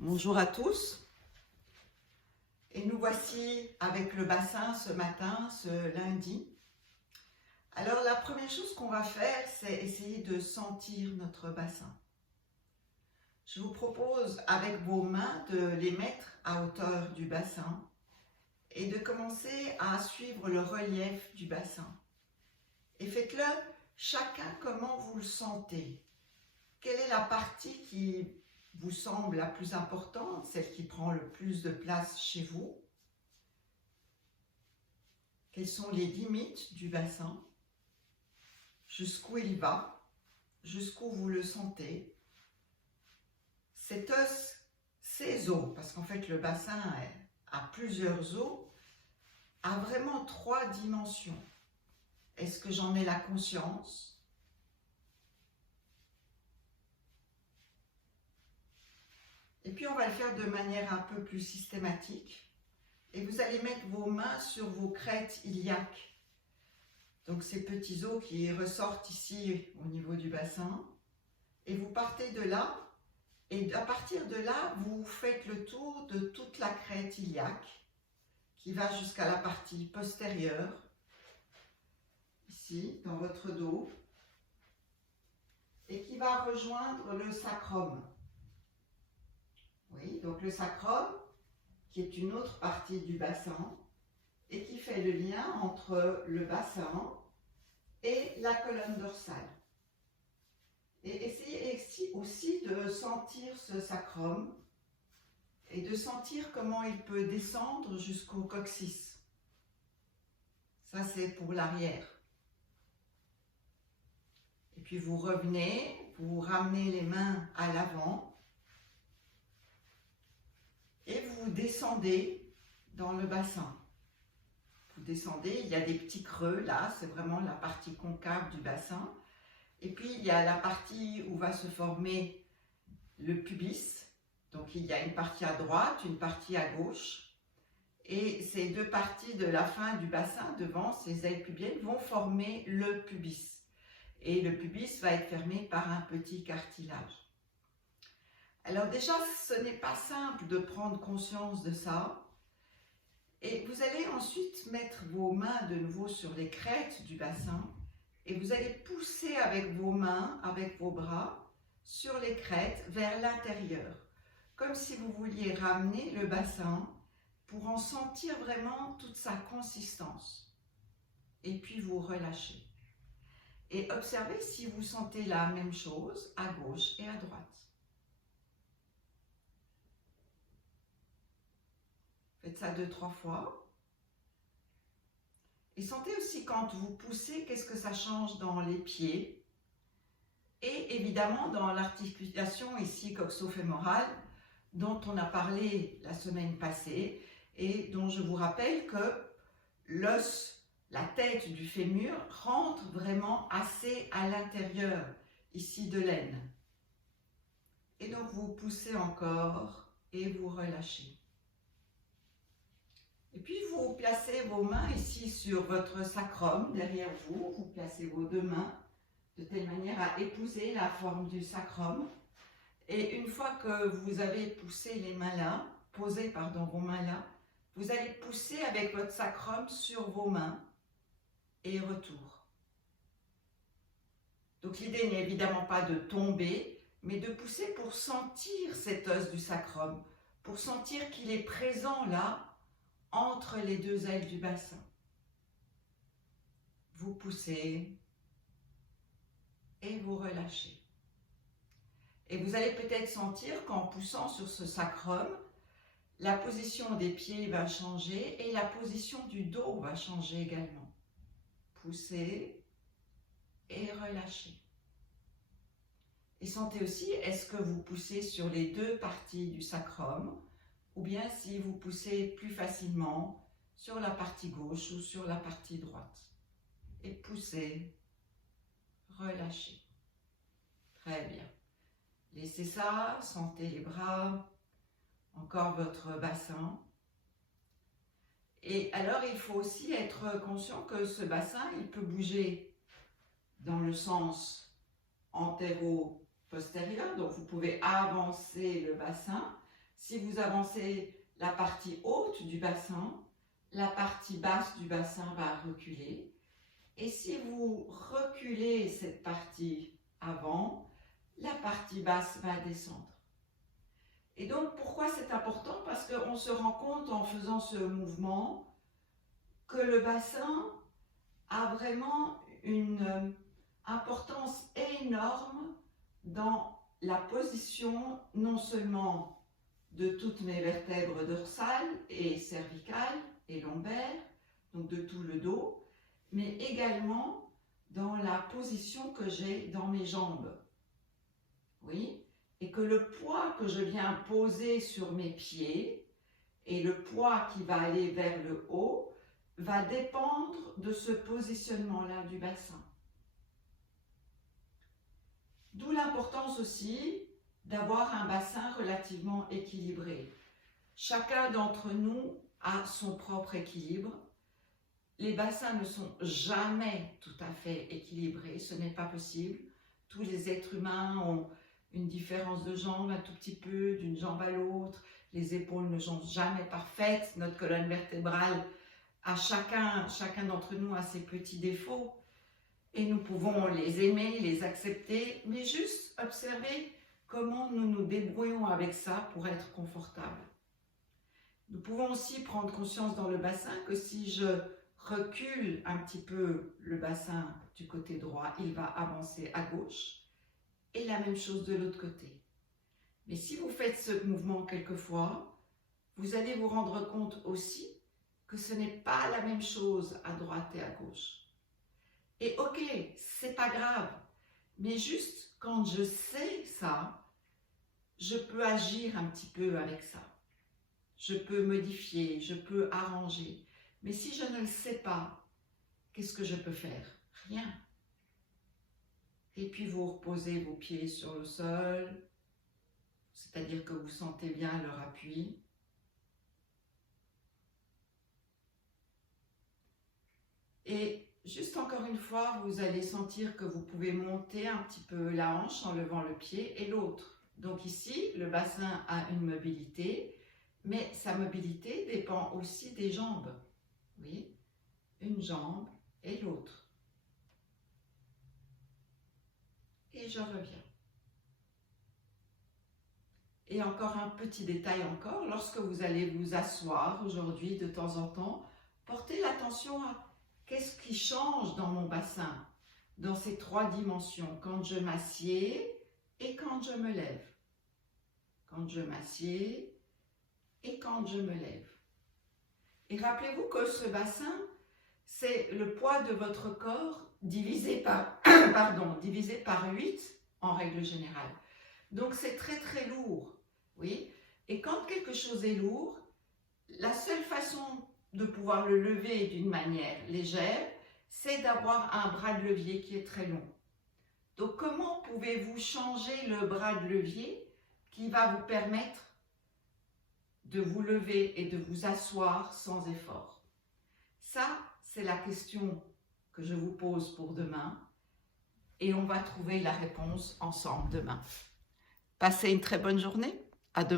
Bonjour à tous, et nous voici avec le bassin ce matin, ce lundi. Alors la première chose qu'on va faire, c'est essayer de sentir notre bassin. Je vous propose avec vos mains de les mettre à hauteur du bassin et de commencer à suivre le relief du bassin. Et faites-le chacun comment vous le sentez. Quelle est la partie qui vous semble la plus importante, celle qui prend le plus de place chez vous? Quelles sont les limites du bassin? Jusqu'où il va? Jusqu'où vous le sentez? Cet os, ces os, parce qu'en fait le bassin a plusieurs os, a vraiment 3 dimensions. Est-ce que j'en ai la conscience? Et puis on va le faire de manière un peu plus systématique. Et vous allez mettre vos mains sur vos crêtes iliaques. Donc ces petits os qui ressortent ici au niveau du bassin. Et vous partez de là. Et à partir de là, vous faites le tour de toute la crête iliaque qui va jusqu'à la partie postérieure, ici, dans votre dos, et qui va rejoindre le sacrum. Oui, donc le sacrum, qui est une autre partie du bassin, et qui fait le lien entre le bassin et la colonne dorsale. Et essayez aussi de sentir ce sacrum et de sentir comment il peut descendre jusqu'au coccyx. Ça, c'est pour l'arrière. Et puis vous revenez, vous ramenez les mains à l'avant et vous descendez dans le bassin. Vous descendez, il y a des petits creux là, c'est vraiment la partie concave du bassin. Et puis il y a la partie où va se former le pubis. Donc il y a une partie à droite, une partie à gauche. Et ces deux parties de la fin du bassin, devant ces ailes pubiennes, vont former le pubis. Et le pubis va être fermé par un petit cartilage. Alors déjà, ce n'est pas simple de prendre conscience de ça. Et vous allez ensuite mettre vos mains de nouveau sur les crêtes du bassin et vous allez pousser avec vos mains, avec vos bras, sur les crêtes vers l'intérieur, comme si vous vouliez ramener le bassin pour en sentir vraiment toute sa consistance. Et puis vous relâchez. Et observez si vous sentez la même chose à gauche et à droite. Faites ça 2-3 fois. Et sentez aussi quand vous poussez, qu'est-ce que ça change dans les pieds. Et évidemment dans l'articulation ici coxo-fémorale, dont on a parlé la semaine passée, et dont je vous rappelle que l'os, la tête du fémur, rentre vraiment assez à l'intérieur, ici de l'aine. Et donc vous poussez encore et vous relâchez. Et puis vous placez vos mains ici sur votre sacrum, derrière vous. Vous placez vos 2 mains de telle manière à épouser la forme du sacrum. Et une fois que vous avez poussé les mains là, posé vos mains là, vous allez pousser avec votre sacrum sur vos mains et retour. Donc l'idée n'est évidemment pas de tomber, mais de pousser pour sentir cet os du sacrum, pour sentir qu'il est présent là, entre les 2 ailes du bassin. Vous poussez et vous relâchez. Et vous allez peut-être sentir qu'en poussant sur ce sacrum, la position des pieds va changer et la position du dos va changer également. Poussez et relâchez. Et sentez aussi, est-ce que vous poussez sur les 2 parties du sacrum ou bien si vous poussez plus facilement sur la partie gauche ou sur la partie droite. Et poussez, relâchez. Très bien. Laissez ça, sentez les bras, encore votre bassin. Et alors, il faut aussi être conscient que ce bassin, il peut bouger dans le sens antéro-postérieur. Donc, vous pouvez avancer le bassin. Si vous avancez la partie haute du bassin, la partie basse du bassin va reculer. Et si vous reculez cette partie avant, la partie basse va descendre. Et donc, pourquoi c'est important? Parce qu'on se rend compte en faisant ce mouvement que le bassin a vraiment une importance énorme dans la position non seulement de toutes mes vertèbres dorsales et cervicales et lombaires, donc de tout le dos, mais également dans la position que j'ai dans mes jambes. Oui, et que le poids que je viens poser sur mes pieds et le poids qui va aller vers le haut va dépendre de ce positionnement-là du bassin. D'où l'importance aussi d'avoir un bassin relativement équilibré. Chacun d'entre nous a son propre équilibre. Les bassins ne sont jamais tout à fait équilibrés, ce n'est pas possible. Tous les êtres humains ont une différence de jambes un tout petit peu, d'une jambe à l'autre. Les épaules ne sont jamais parfaites. Notre colonne vertébrale, à chacun d'entre nous a ses petits défauts. Et nous pouvons les aimer, les accepter, mais juste observer comment nous nous débrouillons avec ça pour être confortables. Nous pouvons aussi prendre conscience dans le bassin que si je recule un petit peu le bassin du côté droit, il va avancer à gauche. Et la même chose de l'autre côté. Mais si vous faites ce mouvement quelquefois, vous allez vous rendre compte aussi que ce n'est pas la même chose à droite et à gauche. Et ok, c'est pas grave, mais juste quand je sais ça, je peux agir un petit peu avec ça. Je peux modifier, je peux arranger. Mais si je ne le sais pas, qu'est-ce que je peux faire? Rien. Et puis vous reposez vos pieds sur le sol, c'est-à-dire que vous sentez bien leur appui. Et juste encore une fois, vous allez sentir que vous pouvez monter un petit peu la hanche en levant le pied et l'autre. Donc ici, le bassin a une mobilité, mais sa mobilité dépend aussi des jambes. Oui, une jambe et l'autre. Et je reviens. Et encore un petit détail encore, lorsque vous allez vous asseoir aujourd'hui de temps en temps, portez l'attention à qu'est-ce qui change dans mon bassin, dans ces trois dimensions, quand je m'assieds et quand je me lève. Quand je m'assieds et quand je me lève. Et rappelez-vous que ce bassin, c'est le poids de votre corps divisé par, divisé par 8 en règle générale. Donc c'est très très lourd, oui. Et quand quelque chose est lourd, la seule façon de pouvoir le lever d'une manière légère, c'est d'avoir un bras de levier qui est très long. Donc comment pouvez-vous changer le bras de levier qui va vous permettre de vous lever et de vous asseoir sans effort? Ça, c'est la question que je vous pose pour demain et on va trouver la réponse ensemble demain. Passez une très bonne journée.